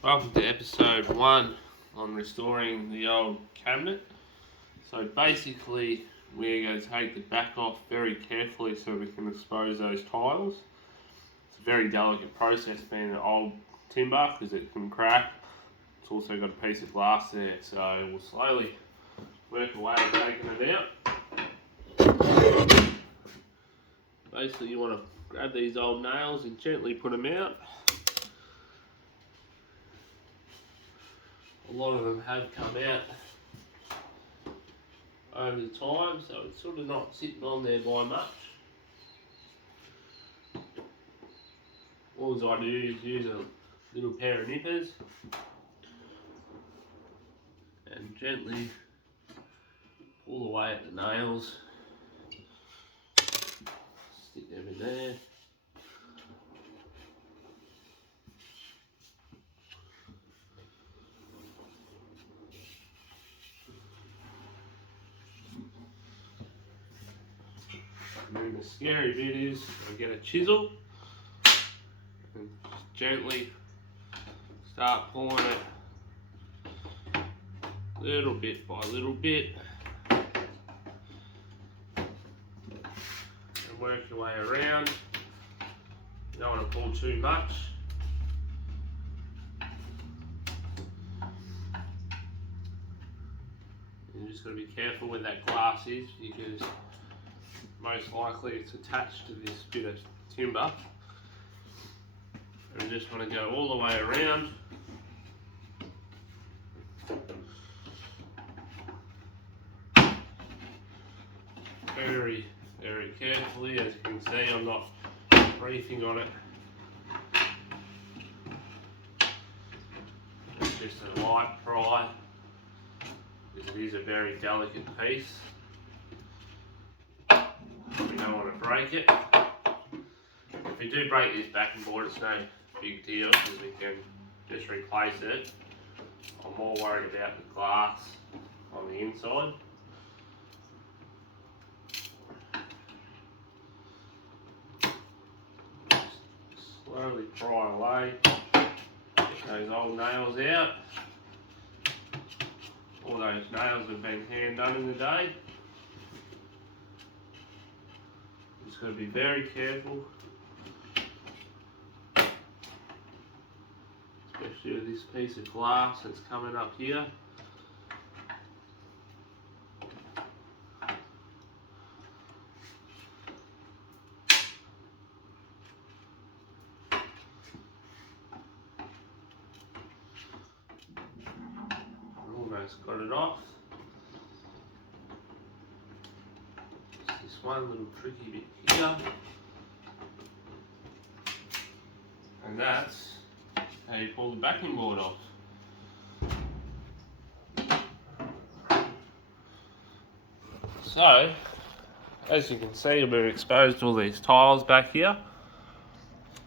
Welcome to episode 1 on restoring the old cabinet. So basically we're going to take the back off very carefully so we can expose those tiles. It's a very delicate process being an old timber because it can crack. It's also got a piece of glass there, so we'll slowly work away at taking it out. Basically you want to grab these old nails and gently put them out. A lot of them have come out over the time, so it's sort of not sitting on there by much. All I do is use a little pair of nippers and gently pull away at the nails. Stick them in there. And then the scary bit is I get a chisel and just gently start pulling it little bit by little bit and work your way around. You don't want to pull too much. You just got to be careful where that glass is because most likely it's attached to this bit of timber. And you just want to go all the way around. Very, very carefully. As you can see, I'm not reefing on it. It's just a light pry because it is a very delicate piece. We don't want to break it. If we do break this backing board, it's no big deal because we can just replace it. I'm more worried about the glass on the inside. Just slowly pry away, get those old nails out. All those nails have been hand done in the day. Just got to be very careful, especially with this piece of glass that's coming up here. Almost got it off. Just this one little tricky bit here. And that's how you pull the backing board off. So, as you can see, we've exposed all these tiles back here.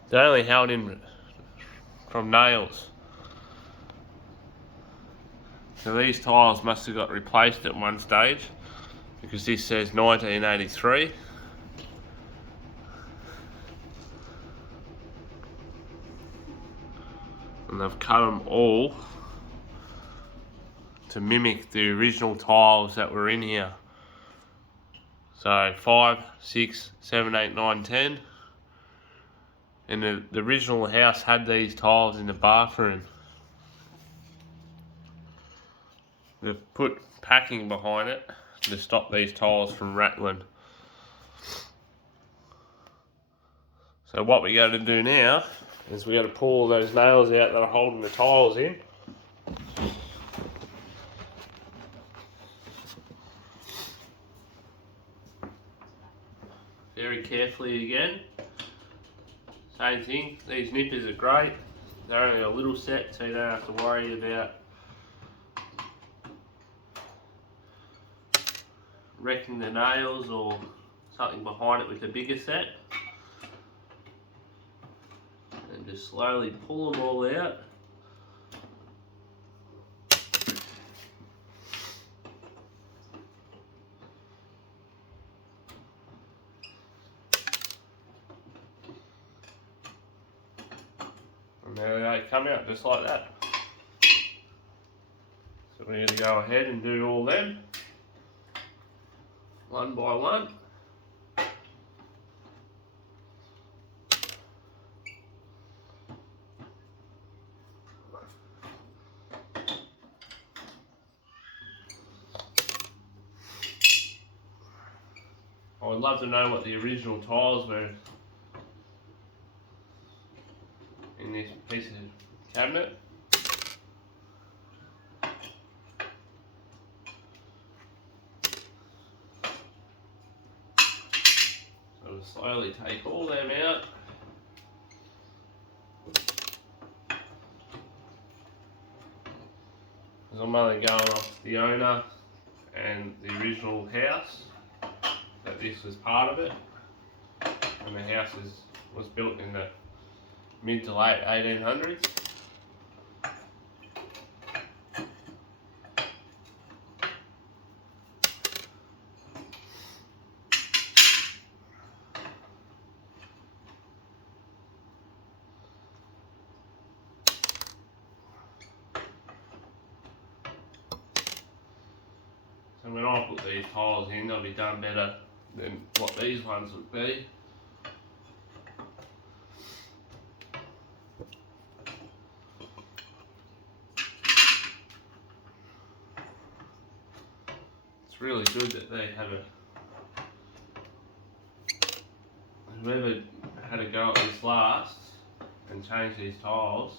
They're only held in from nails. So these tiles must have got replaced at one stage because this says 1983. And they've cut them all to mimic the original tiles that were in here. So 5, 6, 7, 8, 9, 10. And the original house had these tiles in the bathroom. They've put packing behind it to stop these tiles from rattling. So what we got to do now is we got to pull those nails out that are holding the tiles in. Very carefully again. Same thing, these nippers are great. They're only a little set so you don't have to worry about wrecking the nails or something behind it with a bigger set. And just slowly pull them all out. And there they come out just like that. So we're going to go ahead and do all them, one by one. I would love to know what the original tiles were in this piece of cabinet. So we'll slowly take all them out. Because I'm only going off the owner and the original house, that this was part of it. And the house was built in the mid to late 1800s. So when I put these tiles in, they'll be done better than what these ones would be. It's really good that they have whoever had a go at this last and change these tiles.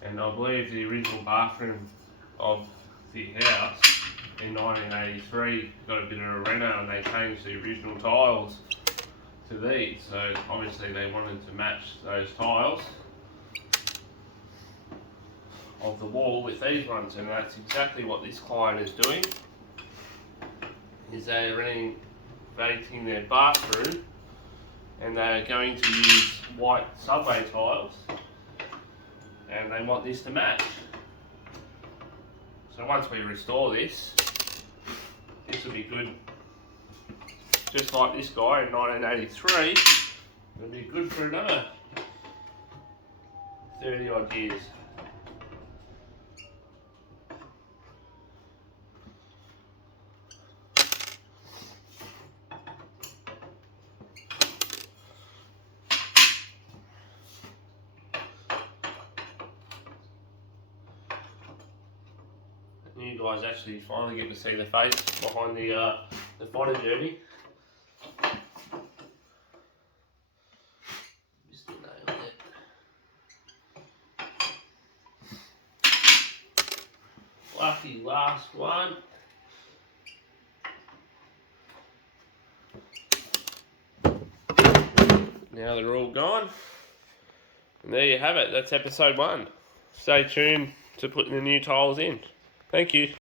And I believe the original bathroom of the house in 1983 got a bit of a reno and they changed the original tiles to these. So obviously they wanted to match those tiles of the wall with these ones, and that's exactly what this client is doing. Is they're renovating their bathroom and they're going to use white subway tiles. And they want this to match. So once we restore this, this will be good. Just like this guy in 1983, it'll be good for another 30 odd years. You guys actually finally get to see the face behind the fighter journey. Just nailed it. Lucky last one. Now they're all gone. And there you have it. That's episode 1. Stay tuned to putting the new tiles in. Thank you.